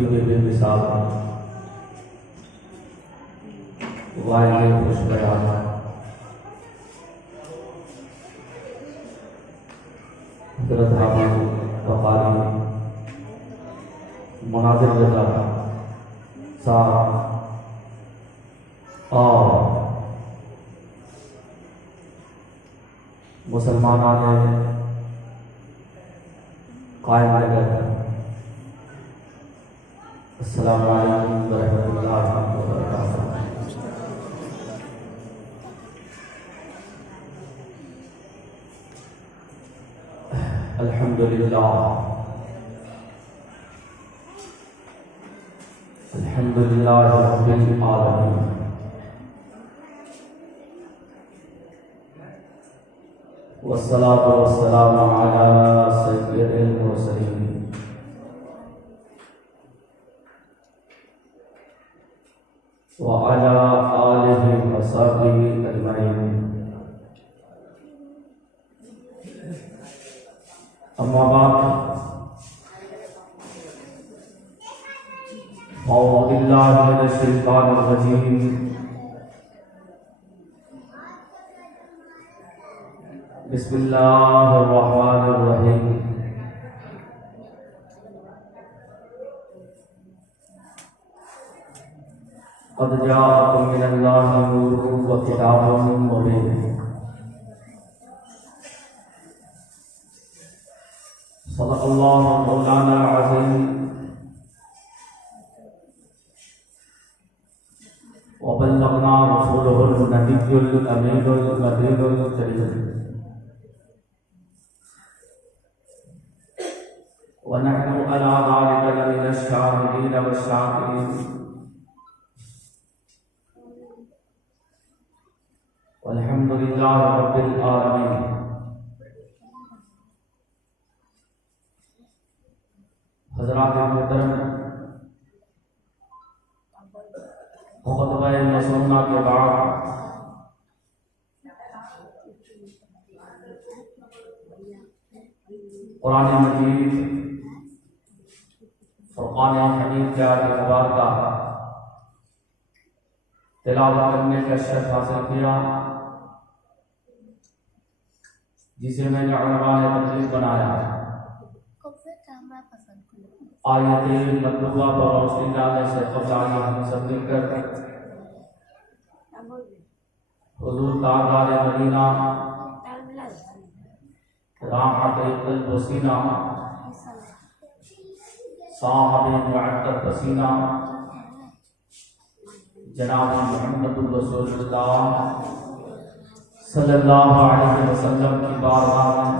हुए बेमिसाल वाहिद खुशबयान हज़रत हाफिज़ बुखारी मुनाज़िर रज़ा साहब और मुसलमानों ने कायम नगर अस्सलामु अलैकुम व रहमतुल्लाहि व बरकातुहू। अल्हम्दुलिल्लाह अल्हम्दुलिल्लाहि रब्बिल आलमीन वस्सलातु वस्सलामु अला सय्यिदिल मुरसलीन व अला आलिहि व सहबिहि अजमईन। अम्मा बाद औज़ु बिल्लाहि मिनश शैतानिर रजीम। बिस्मिल्लाहिर्रहमानिर्रहीम। क़द जाअकुम मिनल्लाहि नूरुन व किताबुम मुबीन। सदक़ल्लाहु मौलाना अज़ीम व बल्लगना रसूलुहुल नबियुल अमीनुल मदीनुल करीम व नहनु अला ज़ालिका लमिनश शाहिदीन वश्शाकिरीन वल्हम्दुलिल्लाहि रब्बिल आलमीन। हज़रात मोहतरम, खुतबा मसनूना के बाद कुरान मजीद फुरक़ान हमीद के आयत मुबारका तिलावत करने का शर्फ हासिल किया, जिसे मैंने उलमा ने तकरीर बनाया। आयत मतलूबा पर रोशनी डालने से कबल आइए हम सब मिलकर हुज़ूर ताज़दार मदीना राहतुल क़ल्ब व सीना साहिब मुअत्तर पसीना जनाब मुहम्मदुर रसूलुल्लाह सल्लल्लाहु अलैहि वसल्लम की बारगाह में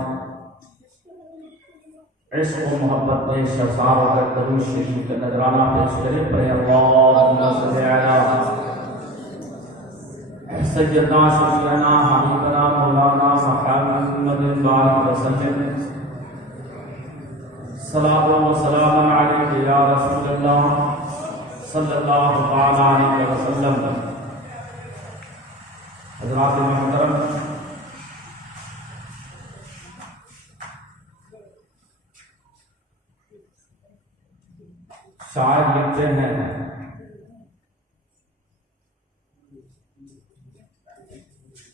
इश्क़ व मोहब्बत में शर्फ़ार होकर दरूद शरीफ का नजराना पेश करें। पढ़े अल्लाहुम्मा सल्लि अला सय्यदना शफीअना हबीबना मौलाना मुहम्मदिन बारिक वसल्लम। सलातो व सलाम अलैका या रसूलल्लाह सल्लल्लाहु तआला अलैहि वसल्लम। हज़रात मोहतरम, शायर लिखते हैं,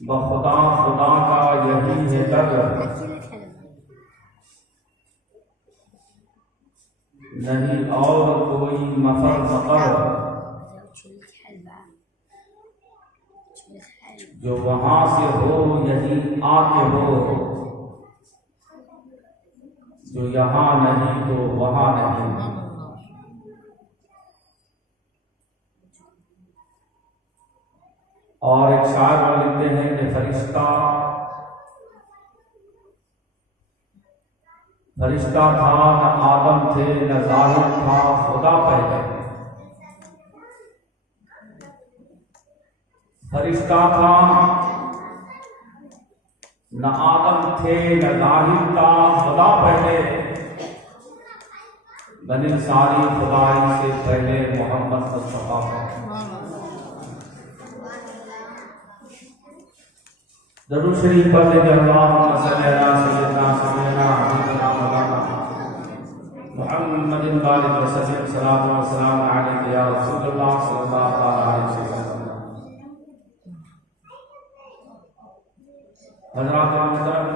बखुदा खुदा का यही है दर, नहीं और कोई मफर फकर, जो वहां से हो यही आके हो, जो यहाँ नहीं तो वहां नहीं। और एक शायर लिखते हैं कि फरिश्ता था न आदम थे न ज़ाहिर था खुदा पहले। फरिश्ता था न आदम थे न ज़ाहिर था खुदा पहले, बनी सारी खुदाई से पहले मोहम्मद मुस्तफा है। दरूद शरीफ पढ़ लेंगे। अल्लाहुम्मा सल्लि अला सय्यिदना सय्यिदना हबीबना मौलाना मुहम्मदिन बालिग वसल्लम सलातो व सलाम अलैका या रसूलल्लाह सल्लल्लाहु अलैहि वसल्लम। हज़रात मोहतरम,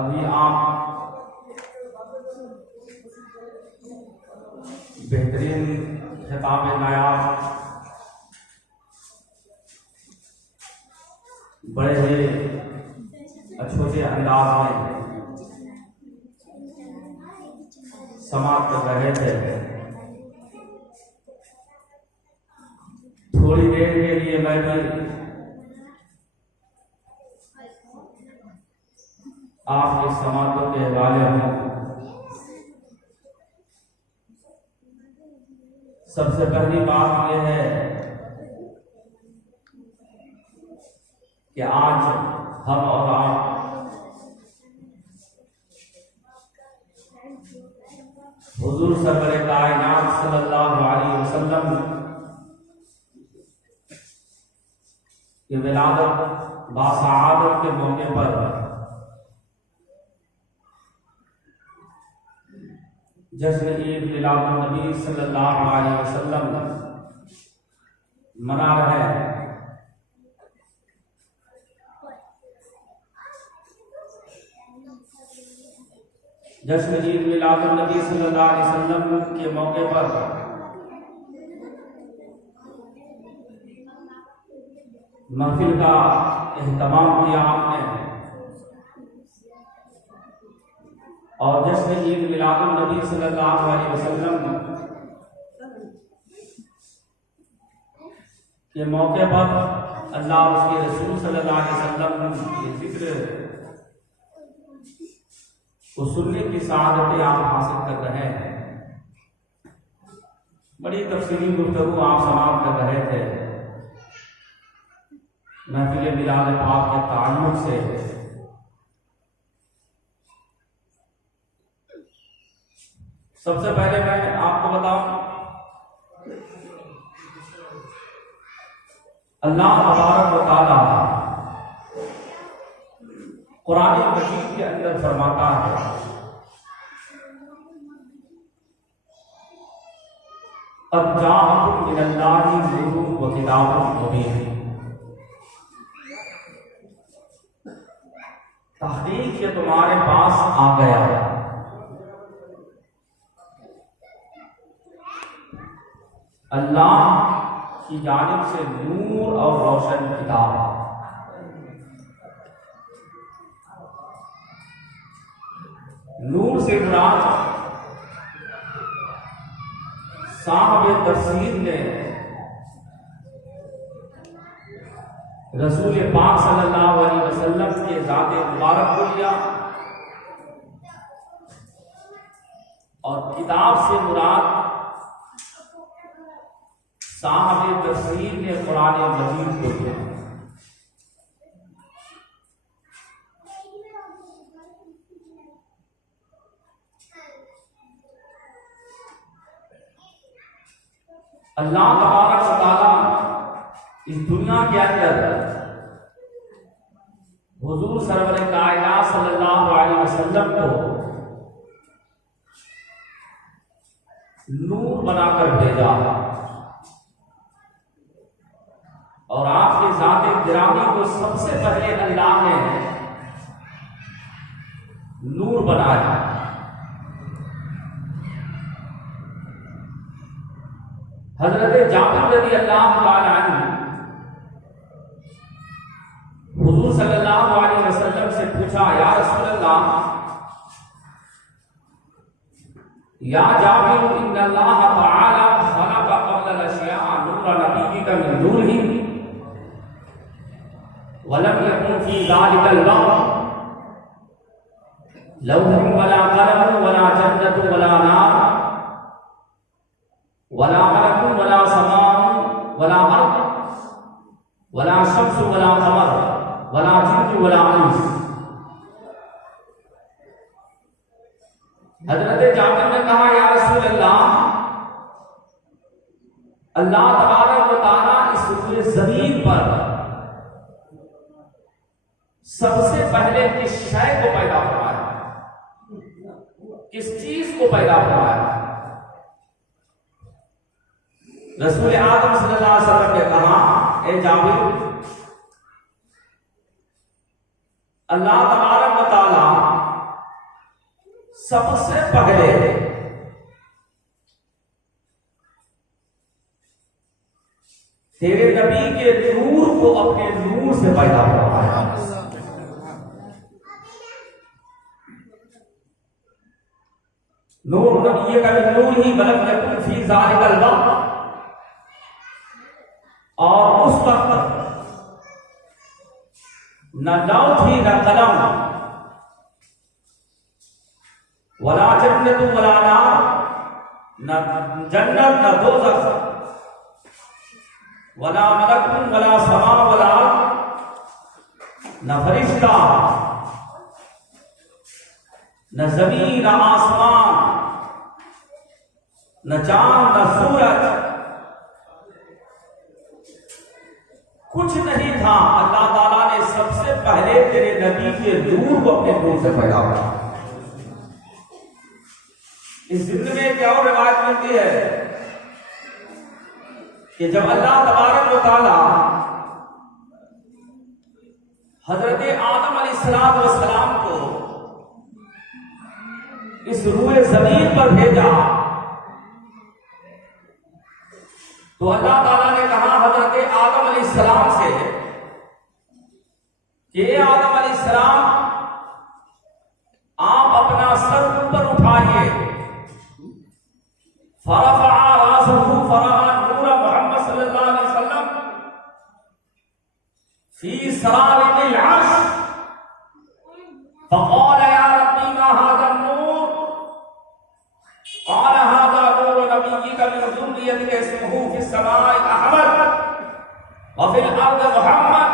अभी आप बेहतरीन खिताब नायाब बड़े ही छोटे अंदाज में समाप्त कर रहे थे। थोड़ी देर के लिए मैं भी आपके समाप्तों के हवाले हूँ। सबसे पहली बात यह है कि आज हम और आप हुजूर सरवरे कायनात सल्लल्लाहु अलैहि वसल्लम की विलादत बासआदत के मौके पर जश्न ईद मिलादुन नबी सल्लल्लाहु अलैहि वसल्लम मना रहे हैं। जश्न ईद मिलादुन नबी सल्लल्लाहु अलैहि वसल्लम के मौके पर महफिल का एहतमाम किया आपने और जश्न ईद मिलादुन नबी सल्लल्लाहु अलैहि वसल्लम के मौके पर अल्लाह उसके रसूल सल्लल्लाहु अलैहि वसल्लम के जिक्र को सुनने की सआदतें आप हासिल कर रहे हैं। बड़ी तफसीली गुफ्तगू आप समाप्त कर रहे थे महफिल मिलाद पाक के ताल्लुक से। सबसे पहले मैं आपको बताऊं, अल्लाह तबारक व तआला कुरान मजीद के अंदर फरमाता है, क़द जाअकुम मिनल्लाहि नूरुन व किताबुन मुबीन। तहक़ीक़ से तुम्हारे पास आ गया अल्लाह की जानिब से नूर और रोशन किताब। नूर से मुराद साहब तफसीर ने रसूल पाक सल्लल्लाहु अलैहि वसल्लम के ज़ात मुबारक को लिया और किताब से मुराद साहब तफसीर ने कुरान मजीद को लिया। अल्लाह तबारक व तआला इस दुनिया के अंदर हुजूर सरवर कायनात सल्लल्लाहु अलैहि वसल्लम को नूर बनाकर भेजा और आपके ज़ात गिरामी को सबसे पहले अल्लाह ने नूर बनाया। हजरत जाबिर रज़ियल्लाहु ताला अन्हु हुजूर सल्लल्लाहु अलैहि वसल्लम से पूछा, या रसूलल्लाह, या जाबिर, इन्नल्लाह तआला खलक़ क़ब्ल अल-अश्याअ नूर नबिय्यिका मिन नूरिही वलम यकुन फी ज़ालिकल वक़्त लौहुन वला क़लम वला जन्नतु वला नार वला मलकुन वला समाउन वला अर्द वला शम्स वला क़मर वला जिन्न वला इंस। हजरत जाबिर ने कहा, या रसूल अल्लाह, अल्लाह तबारक व तआला इस पूरे जमीन पर सबसे पहले किस शय को पैदा फरमाया, किस चीज को पैदा फरमाया? रसूल आदम सल्लल्लाहु अलैहि वसल्लम ने कहा, ए जाबिर, अल्लाह तबारक व तआला सबसे पहले तेरे नबी के नूर को अपने नूर से पैदा करवाया। नूर नबी का नूर ही बलग लकुम फी ज़ालिकल वक्त, और उस वक्त न लौह थी न कलम, वला जन्नत वला नार, न जन्नत न दोज़ख, वला मलकुन वला समा वला न फरिश्ता, न जमीन न आसमान, न चांद न सूरज, कुछ नहीं था। अल्लाह ताला ने सबसे पहले तेरे नबी के नूर को अपने नूर से पैदा किया। इस जिंदगी में क्या और रिवायत मिलती है कि जब अल्लाह तबारक व तआला हजरत आदम अलैहिस्सलाम को इस रूए जमीन पर भेजा, तो अल्लाह ताला ने कहा हजरत आदम अलैहिस्सलाम से कि आदम अलैहिस्सलाम, आप अपना सर ऊपर उठाइए। फरफ़अ रासहु फरअा नूर मुहम्मद सल्लल्लाहु अलैहि वसल्लम फी सरारिल अर्श, फक़ाल या रब्बी मा हाज़ा नूर, क़ाल हाज़ा नूर नबिय्यिका मिन ज़ुर्रिय्यतिका इस्मुहु फ़िस समाई अहमद व फ़िल अर्दि मुहम्मद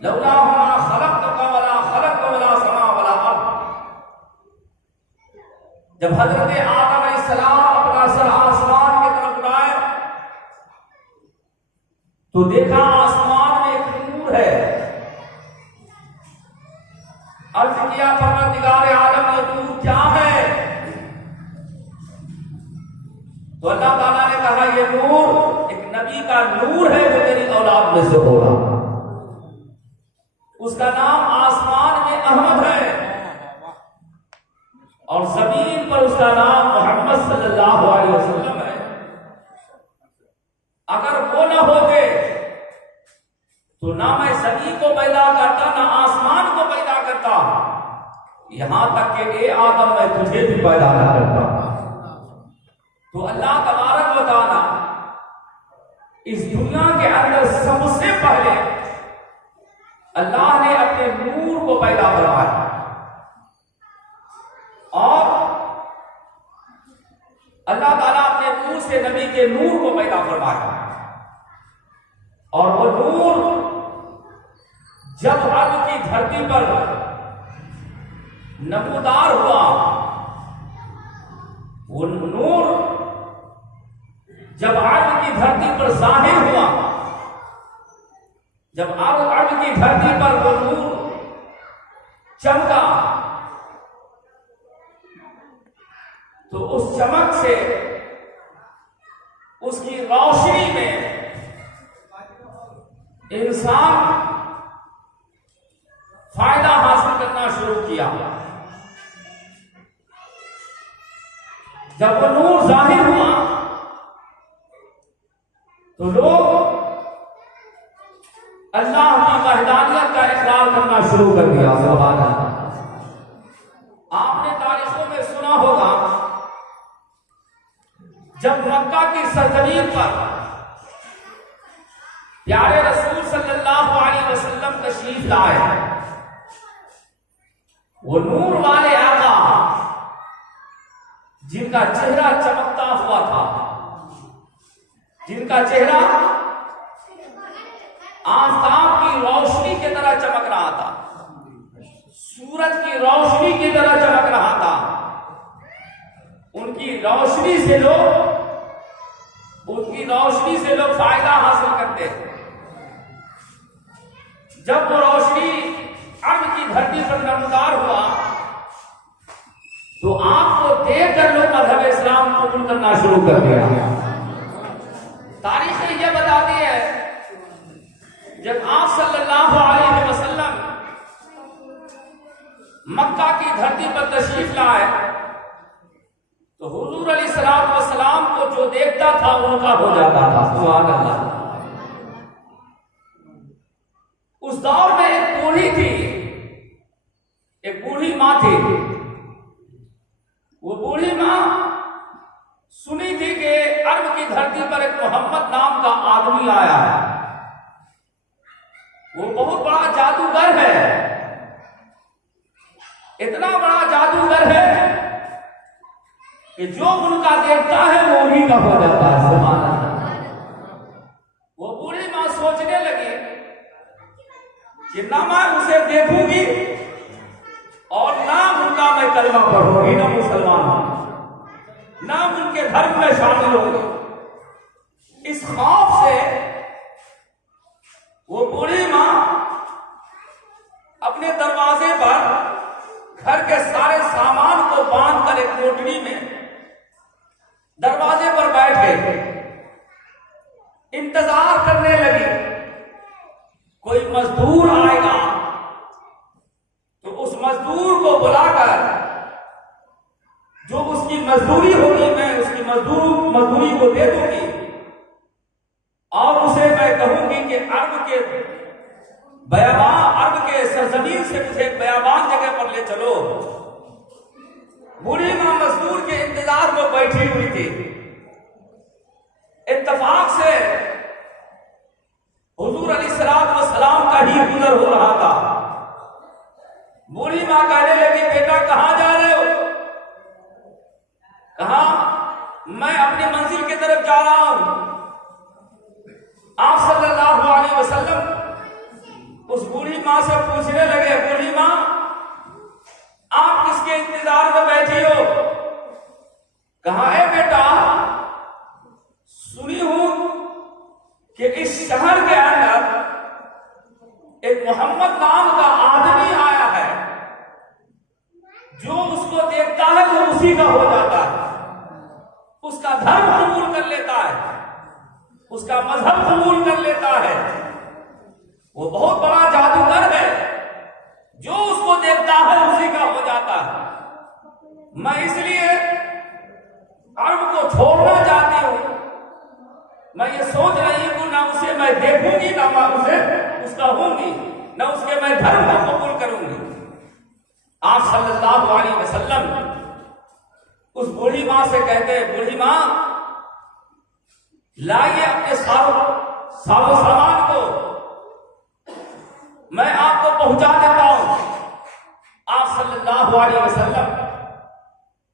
लौलाहुमा खलक़तका वला खलक़त वला समा वला अर्द। जब हजरत आदम अलैहिस्सलाम अपना सर आसमान की तरफ उठाए तो देखा आसमान में एक नूर है। अर्ज किया, परवरदिगार आलम, ये नूर क्या है? तो अल्लाह ताला ने कहा, ये नूर एक नबी का नूर है जो तेरी औलाद में से होगा। उसका नाम आसमान में अहमद है और जमीन पर उसका नाम मोहम्मद सल्लल्लाहु अलैहि वसल्लम है। अगर वो न होते तो ना मैं जमीन को पैदा करता, ना आसमान को पैदा करता, यहां तक कि ए आदम, मैं तुझे भी पैदा न करता। तो अल्लाह तबारक व तआला इस दुनिया के अंदर सबसे पहले अल्लाह ने अपने नूर को पैदा करवाया और अल्लाह ताला अपने नूर से नबी के नूर को पैदा फरमाया। और वो नूर जब अर्ज़ की धरती पर नमूदार हुआ, वो नूर जब अर्ज़ की धरती पर ज़ाहिर हुआ, जब अर्ज़ की धरती पर वो नूर चमका, तो उस चमक से, उसकी रोशनी में इंसान फायदा हासिल करना शुरू किया। जब वो नूर जाहिर हुआ तो लोग अल्लाह की वहदानियत का इकरार करना शुरू कर दिया। सुभान अल्लाह। आपने तारीखों में सुना होगा, जब मक्का की सरजमीन पर प्यारे रसूल सल्लल्लाहु अलैहि वसल्लम तशरीफ लाए, वो नूर वाले आका जिनका चेहरा चमकता हुआ था, जिनका चेहरा आफताब की रोशनी की तरह चमक रहा था, सूरज की रोशनी की तरह चमक रहा था, उनकी रोशनी से लोग फायदा हासिल करते थे। जब वो रोशनी की धरती पर नमदार हुआ तो आपको देखकर लोग मजहब इस्लाम कबूल करना शुरू कर दिया। तारीख ने यह बताती है, जब आप सल्लल्लाहु अलैहि वसल्लम मक्का की धरती पर तशरीफ लाए तो हुजूर अलैहिस्सलातु वस्सलाम को जो देखता था उनका हो जाता था। सुभान अल्लाह। उस दौर में एक बूढ़ी थी, एक बूढ़ी माँ थी। वो बूढ़ी माँ सुनी थी कि अरब की धरती पर एक मोहम्मद नाम का आदमी आया है, वो बहुत बड़ा जादूगर है, इतना बड़ा जादूगर है कि जो उनका देखता है वो उन्हीं का हो जाता है। सुभान अल्लाह। वो बूढ़ी माँ सोचने लगी कि ना मैं उसे देखूंगी और ना उनका मैं कलमा पढ़ूंगी, ना मुसलमान हूं, ना उनके धर्म में शामिल होंगी। इस खौफ से वो बूढ़ी माँ अपने दरवाजे पर घर के सारे सामान को बांधकर एक कोठरी में दरवाजे पर बैठ गई, इंतजार करने लगी। कोई मजदूर आएगा तो उस मजदूर को बुलाकर जो उसकी मजदूरी होगी मैं उसकी मजदूरी को दे दूंगी और उसे मैं कहूंगी कि अरब के सरजमीन से मुझे बयाबान जगह पर ले चलो। बूढ़ी मां मजदूर के इंतजार में बैठी हुई थी। इत्तेफाक से हुजूर अलैहिस्सलातु वस्सलाम का ही गुजर हो रहा था। बूढ़ी मां कहने लगी, बेटा कहां जा रहे हो? कहा, मैं अपनी मंजिल की तरफ जा रहा हूं। आप सल्लल्लाहु अलैहि वसल्लम उस बूढ़ी मां से पूछने लगे, बूढ़ी मां आप किसके इंतजार में बैठी हो? कहा है बेटा, सुनी हूं कि इस शहर के अंदर एक मोहम्मद नाम का आदमी आया है, जो उसको देखता है वो उसी का हो जाता है, उसका धर्म कबूल कर लेता है, उसका मजहब कबूल कर लेता है। वो बहुत बड़ा जादूगर है, जो उसको देखता है उसी का हो जाता है। मैं इसलिए अरब को छोड़ना चाहती हूं। मैं ये सोच रही हूं ना उसे मैं देखूंगी, ना मैं उसे उसका होंगी, ना उसके मैं धर्म को कबूल करूंगी। आप सल्लल्लाहु अलैहि वसल्लम उस बूढ़ी मां से कहते हैं, बूढ़ी मां लाइए अपने सारो सामान को, मैं आपको पहुंचा देता हूं। आप सल्लल्लाहु अलैहि वसल्लम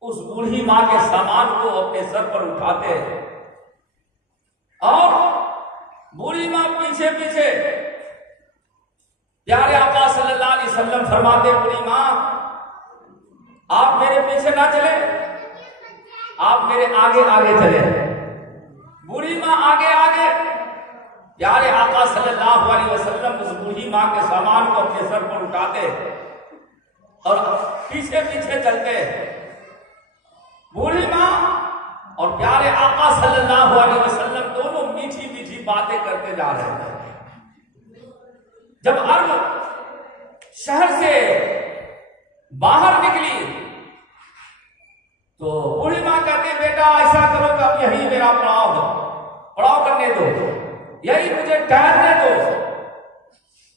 उस बूढ़ी मां के सामान को अपने सर पर उठाते और बूढ़ी मां पीछे पीछे। प्यारे आका सल्लल्लाहु अलैहि वसल्लम फरमाते, बूढ़ी मां आप मेरे पीछे ना चले, आप मेरे आगे आगे चले। बूढ़ी मां आगे आगे। प्यारे आका सल्लल्लाहु अलैहि वसल्लम उस बूढ़ी मां के सामान को अपने सर पर उठाते और पीछे पीछे चलते। बूढ़ी मां और प्यारे आका सल्लल्लाहु अलैहि वसल्लम दोनों मीठी मीठी बातें करते जा रहे थे। जब अरब शहर से बाहर निकली तो बूढ़ी मां कहती, बेटा ऐसा करो कि अब यही मेरा पड़ाव करने दो, यही मुझे ठहरने दो।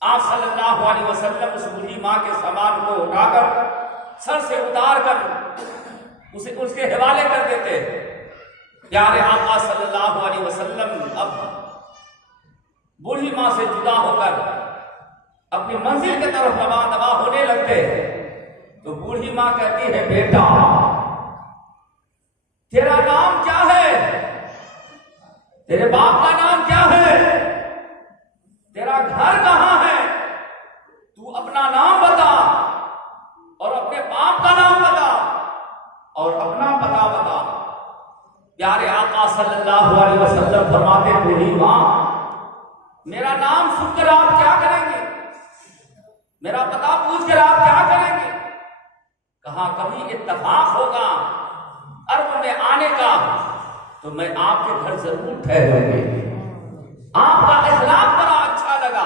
आप सल्लल्लाहु अलैहि वसल्लम उस बूढ़ी मां के सामान को उठाकर सर से उतार कर उसे उसके हवाले कर देते। प्यारे आका सल्लल्लाहु अलैहि वसल्लम अब बूढ़ी मां से जुदा होकर अपनी मंजिल की तरफ रवाना होने लगते। तो बूढ़ी मां कहती है, बेटा तेरा नाम क्या है? तेरे बाप का नाम क्या है? तेरा घर कहां है? तू अपना नाम बता और अपने बाप का नाम बता और अपना पता बता। प्यारे आका सल्लल्लाहु अलैहि वसल्लम फरमाते, बूढ़ी मां मेरा नाम सुनकर आप क्या करेंगे? मेरा पता पूछ कर कहा कभी इत्तेफाक होगा अरब में आने का तो मैं आपके घर जरूर ठहरूंगी। आपका इखलाक बड़ा अच्छा लगा,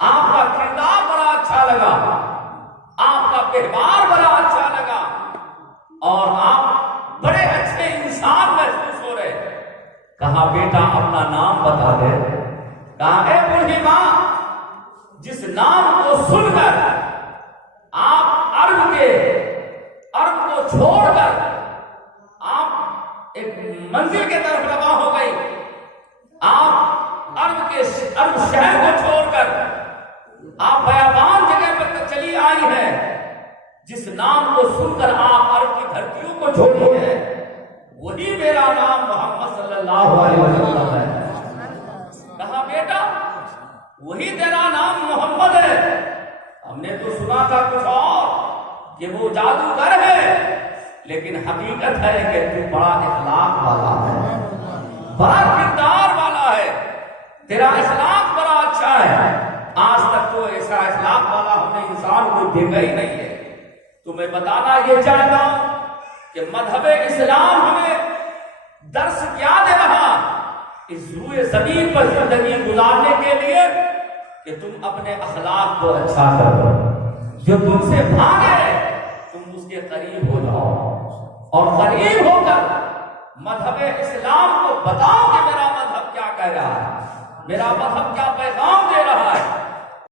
आपका किरदार बड़ा अच्छा लगा, आपका व्यवहार बड़ा अच्छा लगा और आप बड़े अच्छे इंसान महसूस हो रहे। कहा बेटा अपना नाम बता दे। कहा ए बूढ़ी मां, जिस नाम को सुनकर आप अरब को छोड़कर आप एक मंजिल के तरफ रवा हो गई, आप अरब शहर को छोड़कर आप बयाबान जगह पर चली आई है। जिस नाम को सुनकर आप अरब की धरतियों को छोड़ी है, वही मेरा नाम मोहम्मद सल्लल्लाहु अलैहि वसल्लम है। कहा बेटा वही तेरा नाम मोहम्मद है, हमने तो सुना था कुछ और कि वो जादूगर है, लेकिन हकीकत है कि तू बड़ा इखलाक वाला है, बड़ा किरदार वाला है, तेरा इखलाक बड़ा अच्छा है। आज तक तो ऐसा इखलाक वाला हमने इंसान को देखा ही नहीं है। तुम्हें बताना ये चाहता हूं कि मजहब इस्लाम हमें दर्स क्या दे रहा इस रूए जमीन पर जिंदगी गुजारने के लिए कि तुम अपने अखलाक को अच्छा करो, जो तुमसे भागे तुम उसके करीब हो जाओ और करीब होकर मजहब इस्लाम को बताओ कि मेरा मजहब क्या कह रहा है, मेरा मजहब क्या पैगाम दे रहा है।